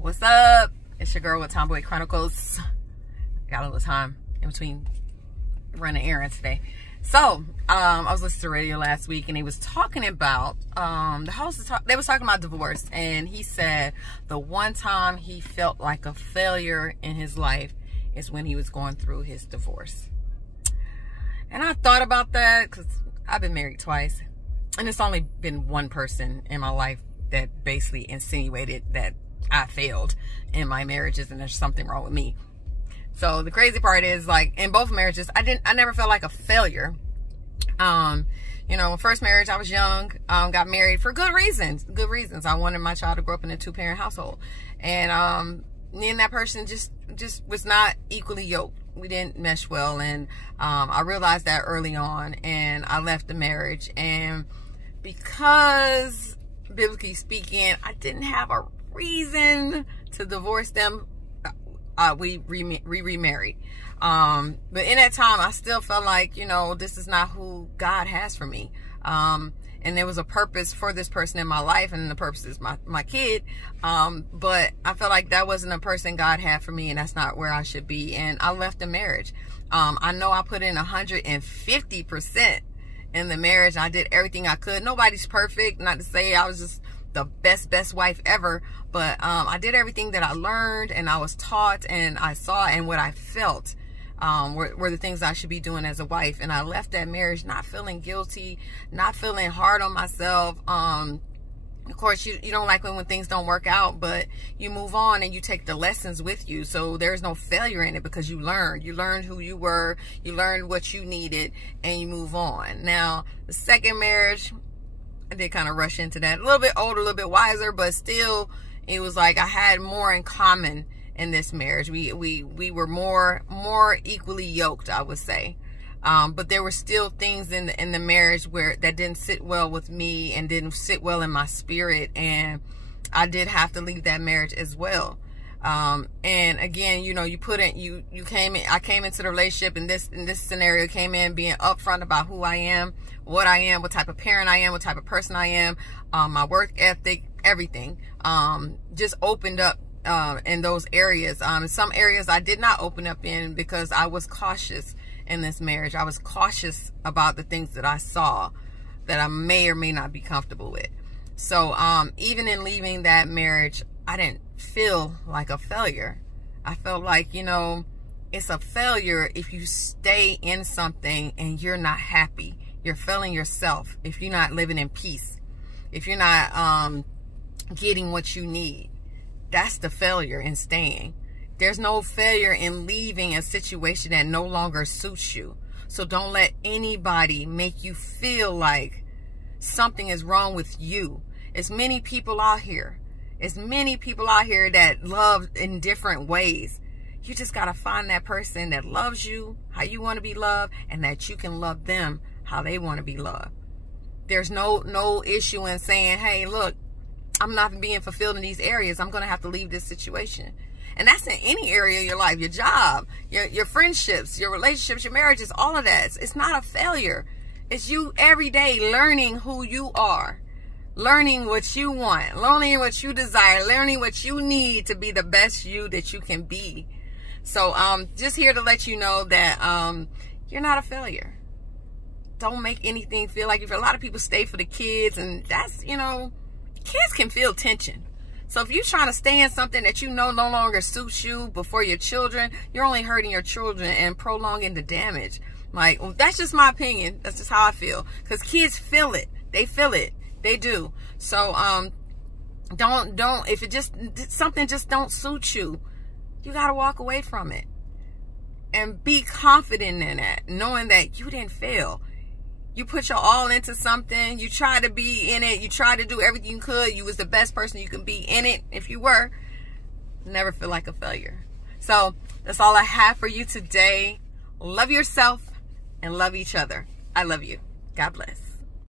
What's up? It's your girl with Tomboy Chronicles. Got a little time in between running errands today. So, I was listening to radio last week and he was talking about, the host, they was talking about divorce, and he said the one time he felt like a failure in his life is when he was going through his divorce. And I thought about that because I've been married twice, and it's only been one person in my life that basically insinuated that I failed in my marriages and there's something wrong with me. So the crazy part is, like, in both marriages, I never felt like a failure. You know, first marriage, I was young, got married for good reasons. I wanted my child to grow up in a two-parent household. And me and that person just was not equally yoked. We didn't mesh well, and I realized that early on, and I left the marriage. And because, biblically speaking, I didn't have a reason to divorce them, we remarried. But in that time, I still felt like, you know, this is not who God has for me. And there was a purpose for this person in my life, and the purpose is my kid. But I felt like that wasn't a person God had for me, and that's not where I should be. And I left the marriage. I know I put in 150% in the marriage. I did everything I could. Nobody's perfect. Not to say I was just the best wife ever, but I did everything that I learned and I was taught and I saw, and what I felt were the things I should be doing as a wife. And I left that marriage not feeling guilty, not feeling hard on myself. Of course, you don't like when things don't work out, but you move on and you take the lessons with you. So there's no failure in it because you learned who you were, you learned what you needed, and you move on. Now, the second marriage, I did kind of rush into that. A little bit older, a little bit wiser, but still, it was like I had more in common in this marriage. We were more equally yoked, I would say. But there were still things in the marriage that didn't sit well with me and didn't sit well in my spirit, and I did have to leave that marriage as well. And again, you know, I came into the relationship in this scenario, came in being upfront about who I am, what type of parent I am, what type of person I am, my work ethic, everything, just opened up, in those areas. In some areas I did not open up in because I was cautious in this marriage. I was cautious about the things that I saw that I may or may not be comfortable with. So, even in leaving that marriage, I didn't feel like a failure. I felt like, you know, it's a failure if you stay in something and you're not happy. You're failing yourself if you're not living in peace. If you're not getting what you need. That's the failure in staying. There's no failure in leaving a situation that no longer suits you. So don't let anybody make you feel like something is wrong with you. There's many people out here. There's many people out here that love in different ways. You just got to find that person that loves you how you want to be loved, and that you can love them how they want to be loved. There's no issue in saying, hey, look, I'm not being fulfilled in these areas. I'm going to have to leave this situation. And that's in any area of your life, your job, your friendships, your relationships, your marriages, all of that. It's not a failure. It's you every day learning who you are, learning what you want, learning what you desire, learning what you need to be the best you that you can be. So just here to let you know that you're not a failure. Don't make anything feel like a lot of people stay for the kids, and that's, you know, kids can feel tension. So if you're trying to stay in something that you know no longer suits you before your children, you're only hurting your children and prolonging the damage. Like, well, that's just my opinion. That's just how I feel. Because kids feel it. They feel it. They do. So if something just don't suit you, you got to walk away from it. And be confident in that, knowing that you didn't fail. You put your all into something. You tried to be in it. You tried to do everything you could. You was the best person you could be in it. If you were, never feel like a failure. So that's all I have for you today. Love yourself and love each other. I love you. God bless.